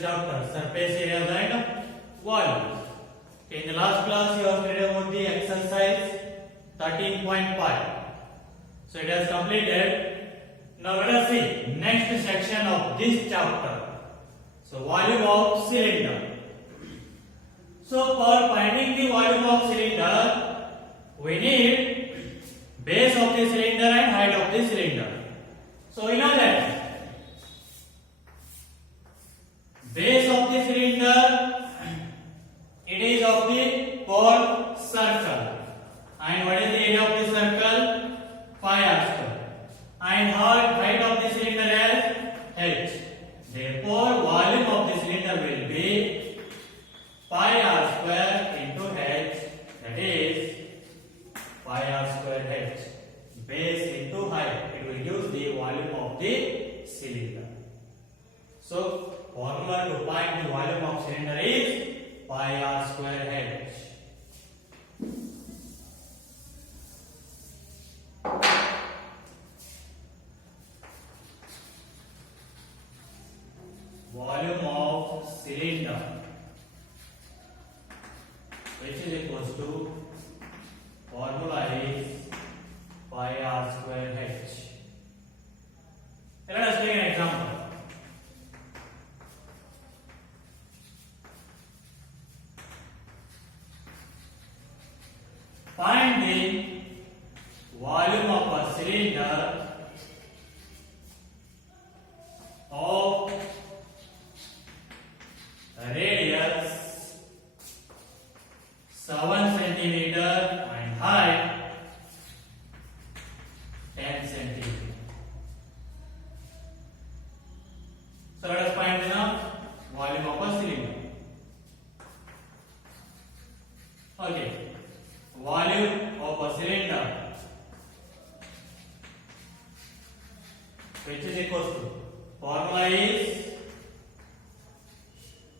chapter surface areas and volumes. In the last class you have studied about the exercise 13.5. So it has completed. Now let us see next section of this chapter. So volume of cylinder. So for finding the volume of cylinder, we need base of the cylinder and height of the cylinder. So we know that base of the cylinder, it is of the called circle. And what is the area of the circle? Pi r square. And height of the cylinder is h. Therefore, volume of the cylinder will be pi r square into h. That is pi r square h. Base into height. It will give the volume of the cylinder. So, formula to find the volume of cylinder is pi r square h. Volume of cylinder, which is equals to formula is pi r square h. Let us take an example. Find the volume of a cylinder of radius 7 centimeter and height 10 centimeter. So let us find the volume of a cylinder. Okay. Volume of a cylinder, which is equals to formula is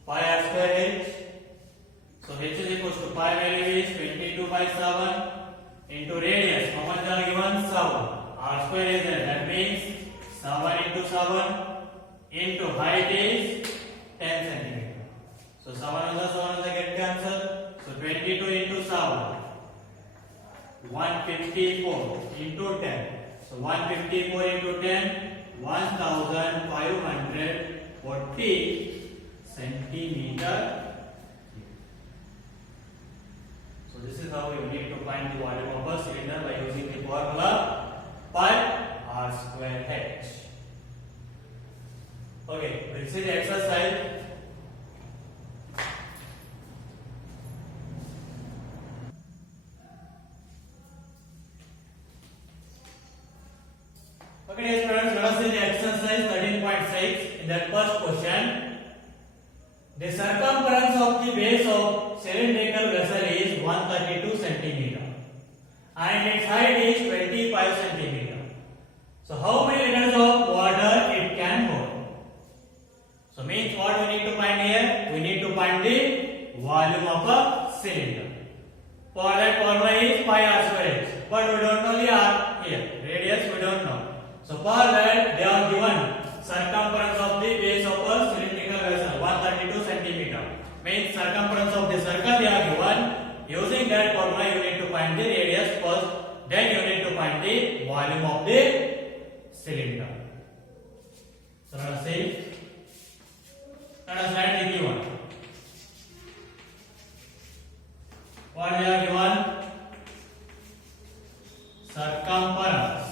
pi r square h. So h is equals to pi value is 22 by 7 into radius. How much are given? 7. R square is there. That means 7 into 7 into height is 10 centimeter. So 7 get cancelled. So 22 into 7. 154 into 10. So 154 into 10, 1540 centimeter. So this is how you need to find the volume of a cylinder by using the formula pi r square h. Okay, we'll see the exercise. Okay, dear students, let us see the exercise 13.6. In that first question, the circumference of the base of cylindrical vessel is 132 centimeter and its height is 25 centimeter. So how many liters of water it can hold? So means what we need to find here? We need to find the volume of a cylinder. For that formula is pi r square h. But we don't know the r here. Radius we don't know. So for that they are given circumference of the base of a cylindrical vessel 132 centimeter. Means circumference of the circle they are given. Using that formula you need to find the radius first. Then you need to find the volume of the cylinder. So let us see. Let us write the given. What they are given? Circumference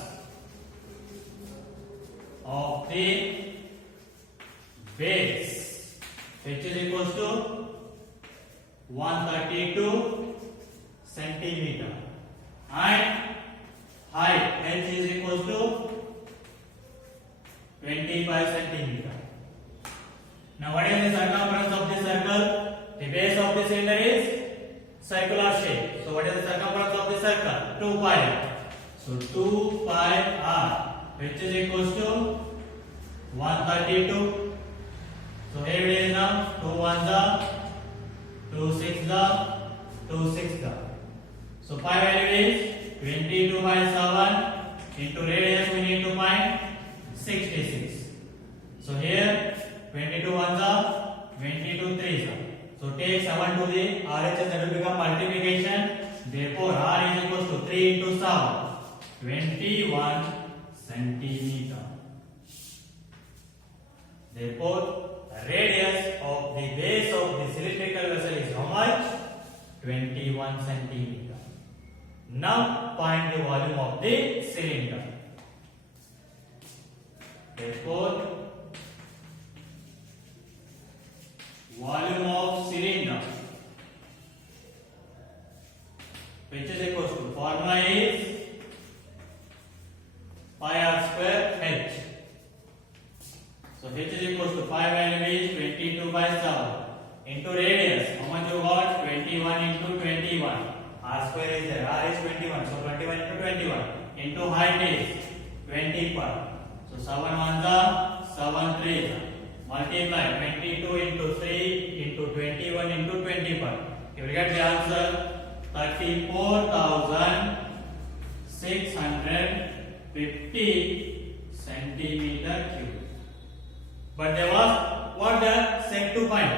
of the base, which is equals to 132 centimeter, and height h is equals to 25 centimeter. Now what is the circumference of the circle? The base of the cylinder is circular shape. So what is the circumference of the circle? 2 pi. So 2 pi r, which is equals to 132. So here it is now 2 1s are 2 6s are 2 6s are. So pi value is 22 by 7 into radius we need to find 66. So here 22 ones are 22 3s. So take 7 to the RHS, that will become multiplication. Therefore R is equals to 3 into 7, 21 centimeter. Therefore radius of the base of the cylindrical vessel is how much? 21 centimeter. Now find the volume of the cylinder. Therefore volume of cylinder, which is equals to, formula is pi r square h. So h is equals to pi value is 22 by 7 into radius. How much you got? 21 into 21. R square is there. R is 21. So 21 into 21 into height is 20 pi. So 7 ones are 7 threes. Multiply 22 into 3 into 21 into 25. You will get the answer 34,650 centimeter cube. But there was what they are said to find.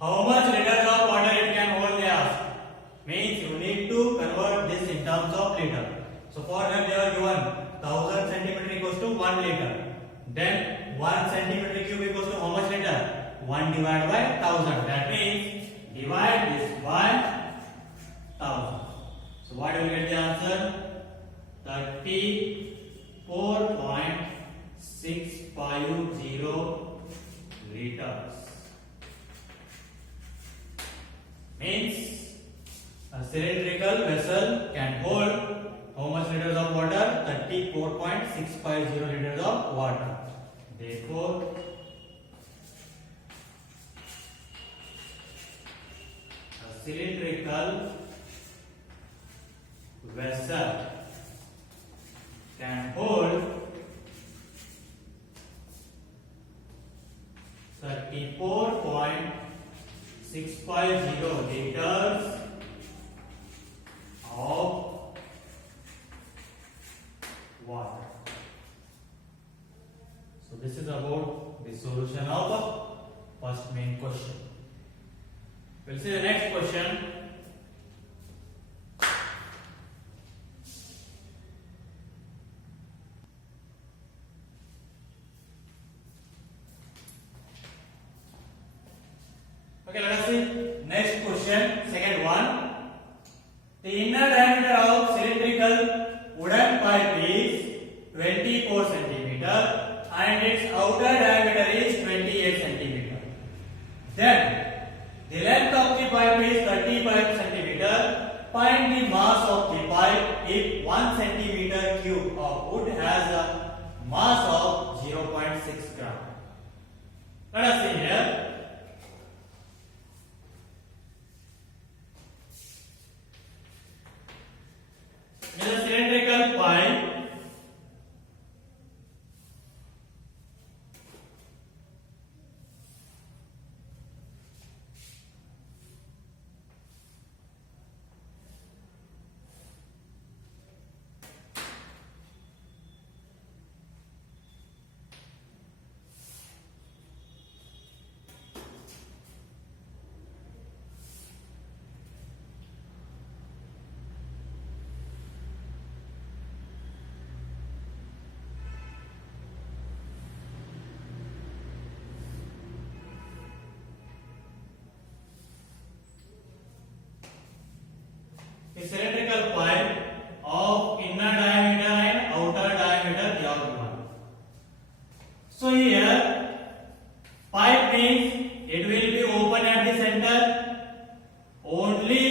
How much liters of water it can hold, they asked. Means you need to convert this in terms of liter. So for that they are given 1000 centimeter equals to 1 liter. Then 1 centimeter cube equals to how much liter? 1 divided by 1000. That means divide this by 1000. So what will get the answer? 34.650 liters. Means a cylindrical vessel can hold how much liters of water? 34.650 liters of water. Therefore a cylindrical vessel can hold 34.650 liters of water. So this is about the solution of first main question. We'll see the next question. Okay, let us see next question, second one. The inner diameter of cylindrical wooden pipe is 24 centimeter and its outer diameter is 28 centimeter. Then the length of the pipe is 35 centimeter. Find the mass of the pipe if 1 centimeter cube of wood has a mass of 0.6 gram. Let us see here. In a cylindrical pipe, a cylindrical pipe of inner diameter and outer diameter they are given. So here pipe means it will be open at the center. Only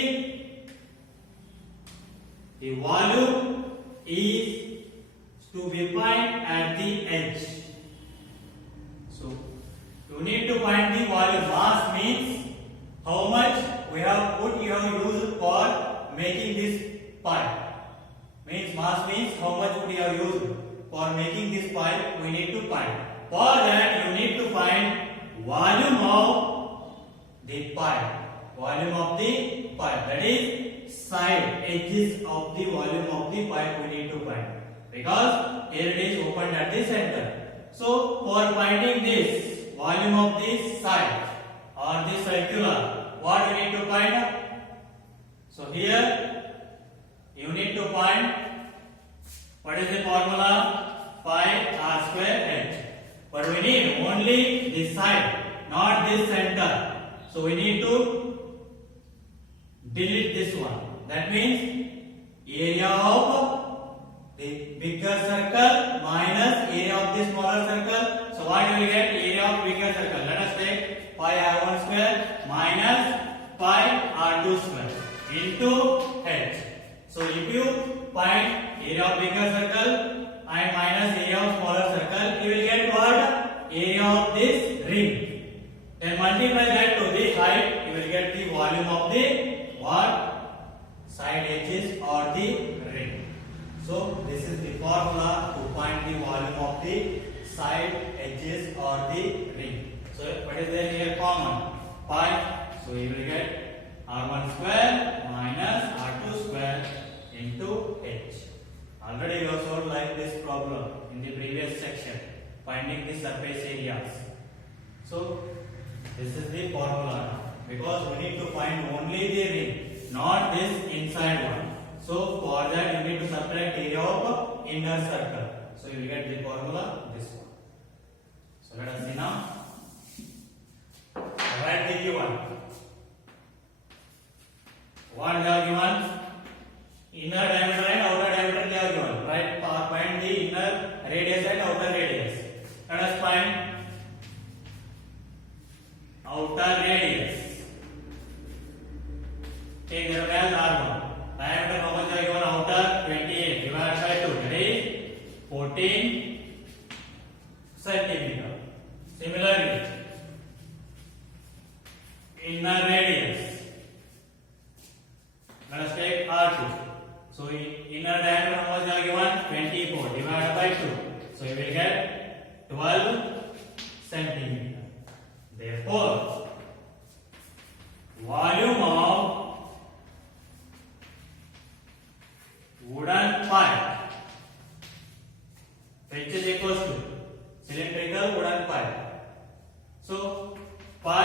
the volume is to be found at the edge. So you need to find the volume. Mass means how much we have put, you have used for making this pipe. Means mass means how much we have used for making this pipe, we need to find. For that you need to find volume of the pipe. Volume of the pipe, that is side edges of the volume of the pipe we need to find. Because here it is opened at the center. So for finding this volume of this side, or the circular, what you need to find? So here you need to find what is the formula? Pi r square h. But we need only this side, not this center. So we need to delete this one. That means area of the bigger circle minus area of the smaller circle. So what you will get? Area of bigger circle. Let us take pi r1 square minus pi r2 square into h. So if you find area of bigger circle and minus area of smaller circle, you will get what? Area of this ring. Then multiply that to the height, you will get the volume of the what? Side edges or the ring. So this is the formula to find the volume of the side edges or the ring. So what is there here common? Pi. So you will get r1 square minus r2 square into h. Already we have solved like this problem in the previous section, finding the surface areas. So this is the formula because we need to find only the ring, not this inside one. So for that you need to subtract area of inner circle. So you will get the formula this one. So let us see now. Write the given. What they are given? Inner diameter and outer diameter they are given. Right? Find the inner radius and outer radius. Let us find outer radius. Take the value r1. Diameter how much are given? Outer 28 divided by 2. That is 14 centimeter. Similarly, inner radius. Let us take r2. So inner diameter how much are given? 24 divided by 2. So you will get 12 centimeter. Therefore, volume of wooden pipe which is equals to cylindrical wooden pipe. So pi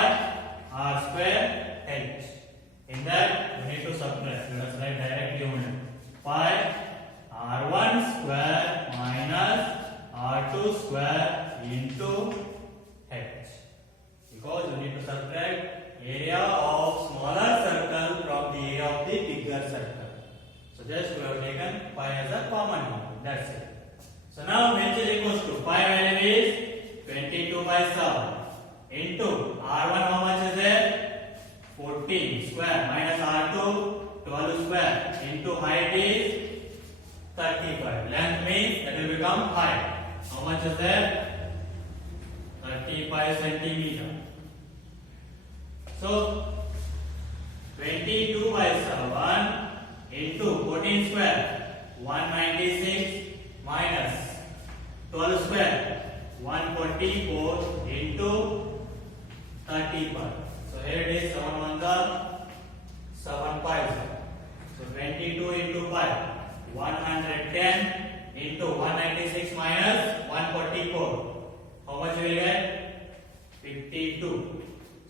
r square h. In that we need to subtract. Let us write directly only. Pi r1 square minus r2 square into h. Because you need to subtract area of smaller circle from the area of the bigger circle. So just we have taken pi as a common one. That's it. So now h is equals to pi value is 22 by 7 into r1 how much is there? 14 square minus r2 12 square into height is 35. Length means that will become height. How much is there? 35 centimeter. So 22 by 7 into 14 square 196 minus 12 square 144 into 35. So here it is 7 1 7 5. So 22 into 5 110 into 196 minus 144. How much will you get? 52.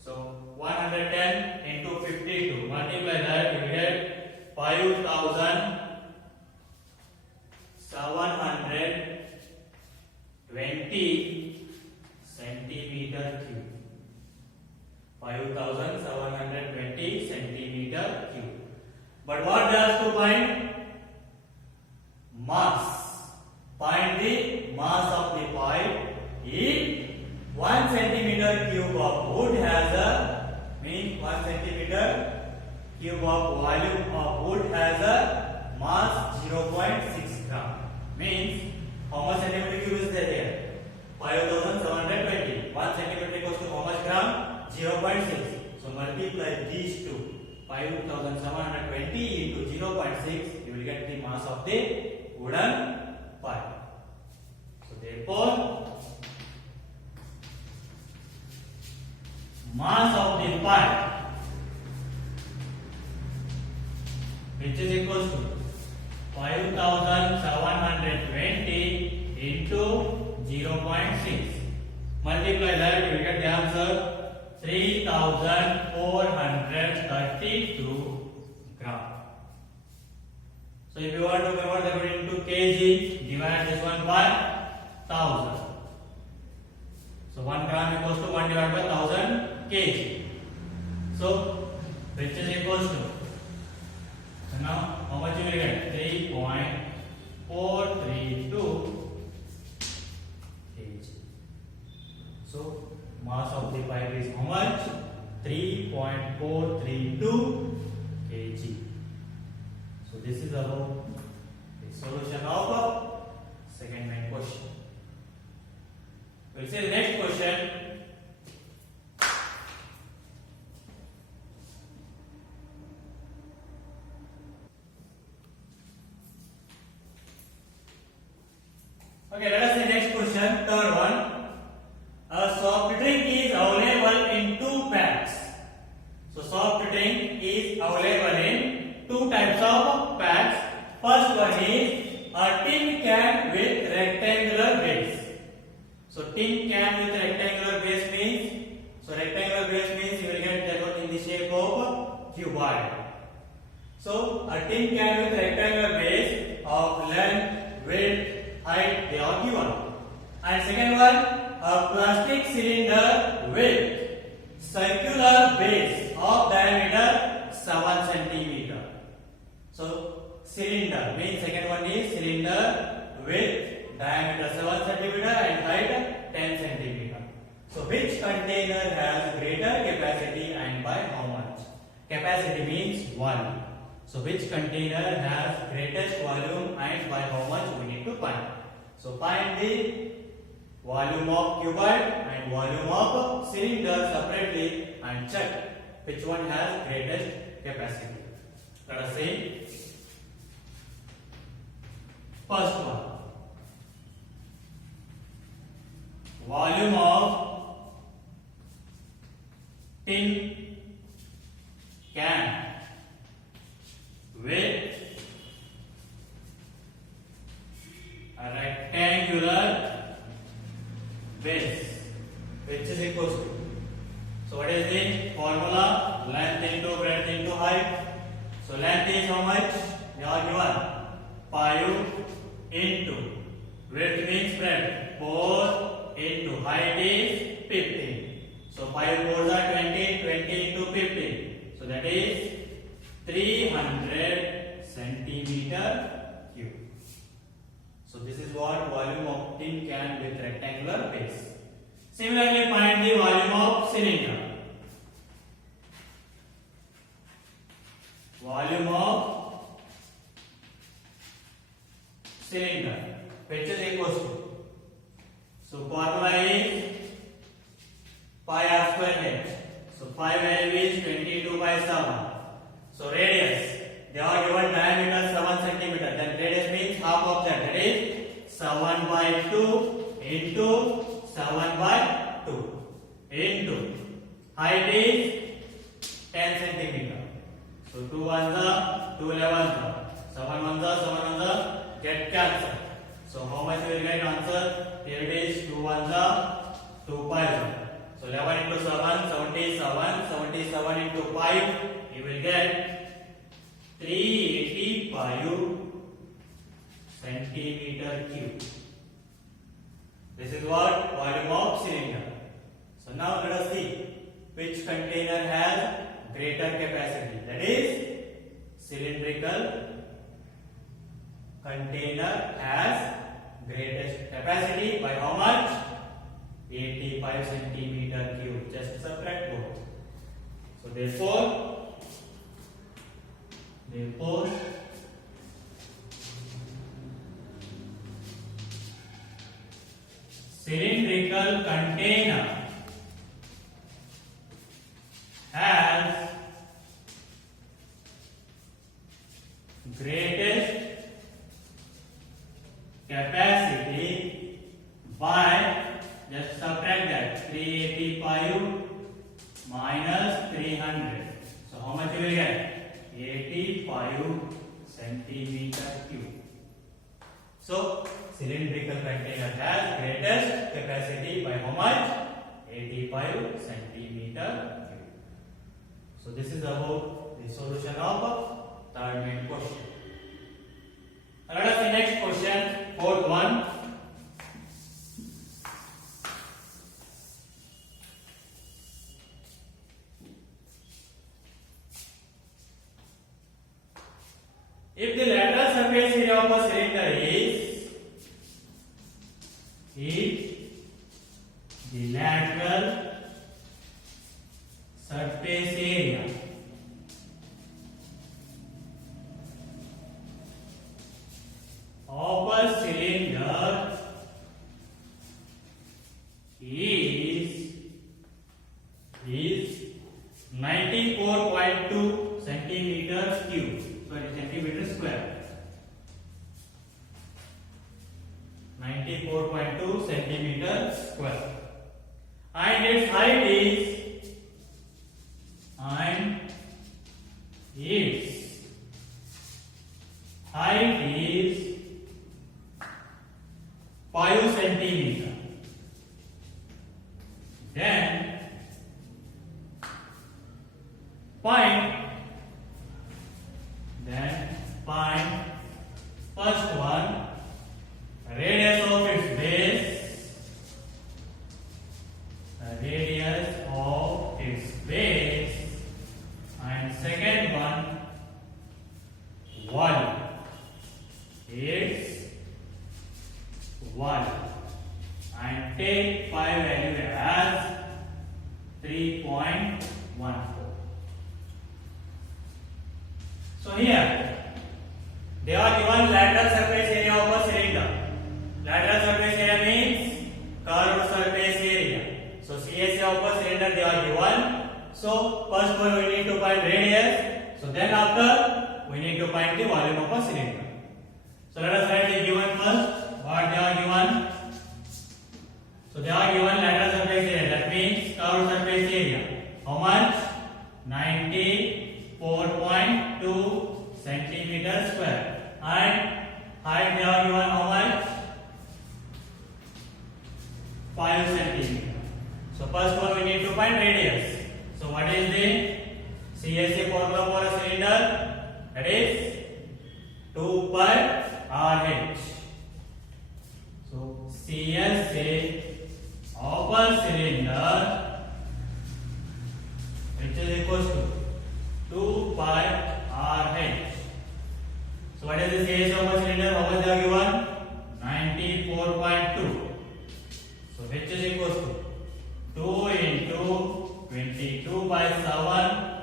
So 110 into 52. Multiply that, you will get 5,720 centimeter cube. 5,720 centimeter cube. But what they ask to find? Mass. Find the mass of the pipe. If 1 centimeter cube of wood has a 1 centimeter cube of volume of wood has a mass 0.6 gram. Means how much centimeter cube is there here? 5,720. 1 centimeter equals to how much gram? 0.6. So multiply these two. 5,720 into 0.6. You will get the mass of the wooden pipe. So therefore, mass of the pipe which is equals to 5,720 into 0.6. Multiply that, you will get the answer 3432 gram. So if you want to convert that into kg, divide this one by 1000. So 1 gram equals to 1 divided by 1000 kg. So which is equals to, so now how much you will get? 3.432 kg. So mass of the pipe is how much? 3.432 kg. So this is about the solution of second main question. We'll see the next question. Okay, let us see next question, third one. A soft drink is available in 2 packs. So soft drink is available in 2 types of packs. First one is a tin can with rectangular base. So tin can with rectangular base means, so rectangular base means you will get that one in the shape of cuboid. So a tin can with rectangular base of length, width, height, they are given. And second one, a plastic cylinder with circular base of diameter 7 centimeter. So cylinder means second one is cylinder with diameter 7 centimeter and height 10 centimeter. So which container has greater capacity and by how much? Capacity means volume. So which container has greatest volume and by how much we need to find. So find the volume of cuboid and volume of cylinder separately and check which one has greatest capacity. Let us see. First one, volume of tin can with a rectangular base, which is equals to, so what is the formula? Length into breadth into height. So length is how much? They are given 5 into width means breadth 4 into height is 15. So 5 4s are 20, 20 into 15. So that is 300 centimeter cube. So this is what volume of tin can with rectangular base. Similarly, find the volume of cylinder. Volume of cylinder, which is equals to, so formula is pi r square h. So 5 value is 22 by 7. So radius, they are given diameter 7 centimeter. Then radius means half of that. That is 7 by 2 into 7 by 2 into height is 10 centimeter. So 2 ones are 2 11s are 7 ones are 7 ones are get cancelled. So how much you will get answer? Here it is 2 ones are 2 5s are. So 11 into 7 77. 77 into 5 you will get 385 centimeter cube. This is what volume of cylinder. So now let us see which container has greater capacity. That is cylindrical container has greatest capacity by how much? 85 centimeter cube. Just subtract both. So therefore cylindrical container has greatest capacity by, just subtract that, 385 minus 300. So how much you will get? 85 centimeter cube. So cylindrical container has greatest capacity by how much? 85 centimeter centimeter cube. So this is about the solution of third main question. Let us see next question, fourth one. If the lateral surface area of a cylinder is the lateral surface area of a cylinder is 94.2 centimeter cube. Centimeter square. 94.2 centimeter square. And its height is 5 centimeter. Then find first one, radius of its base, and second one, volume, and take phi value as 3.14. So here they are given lateral surface area of a cylinder. Lateral surface area means curved surface area. So CSA of a cylinder they are given. So first one we need to find radius. So then after we need to find the volume of a cylinder. So let us write the given first. What they are given? So they are given lateral surface area. That means curved surface area. How much? 94.2 centimeter square. And height they are given how much? 5 centimeter. So first one we need to find radius. So what is the CSA formula for a cylinder? That is 2 pi RH. So CSA of a cylinder, which is equals to 2 pi RH. So what is the CSA of a cylinder? How much they are given? 94.2. So which is equals to 2 into 22 by 7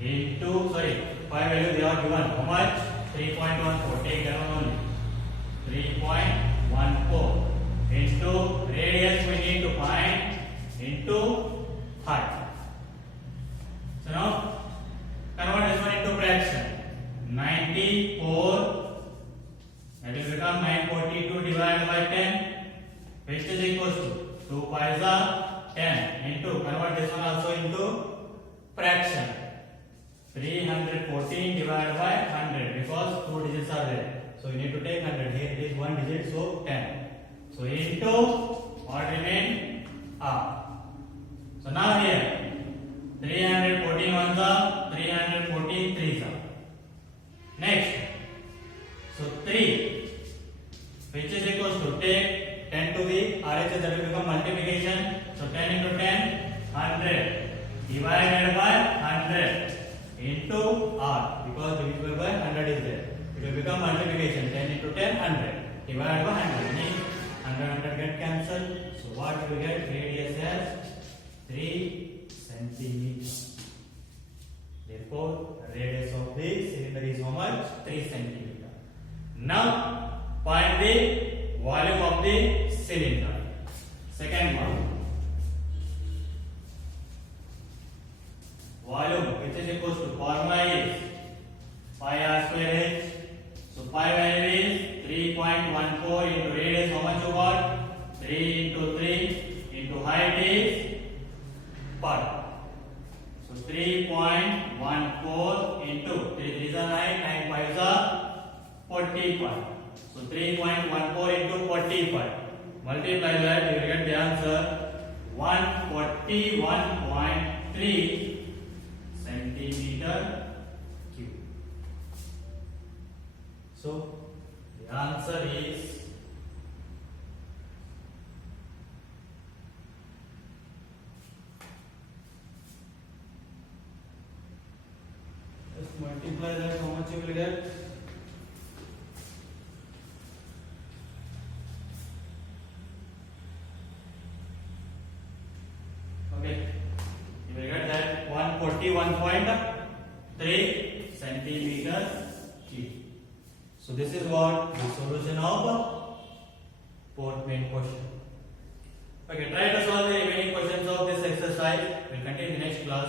into, pi value they are given. How much? 3.14. Take that one only. 3.14 into radius we need to find into height. So now convert this one into fraction. 94, that will become 942 divided by 10, which is equals to 2 pi is 10 into, convert this one also into fraction. 314 divided by 100 because 2 digits are there. So you need to take 100. Here it is 1 digit, so 10. So into what remain? R. So now here 314 ones are 314 threes are. Next, so 3, which is equals to take 10 to the RHS, that will become multiplication. So 10 into 10, 100 divided by 100 into R, because divisible by 100 is there. It will become multiplication. 10 into 10, 100 divided by 100 means 100 get cancelled. So what we will get? Radius as 3 centimeters. Therefore, radius of the cylinder is how much? 3 centimeters. Now, find the volume of the cylinder. Second one. Volume, which is equals to formula is pi r square h. So pi value is 3.14 into radius. How much you got? 3 into 3 into height is pi. So 3.14 into 3 is a 9 pi is a 45. So 3.14 into 45. Multiply that, you will get the answer 141.3 centimeter cube. So the answer is just multiply that, how much you will get? Okay, you will get that 141.3 centimeter cube. So this is what the solution of fourth main question. Okay, try to solve the remaining questions of this exercise. We'll continue in the next class.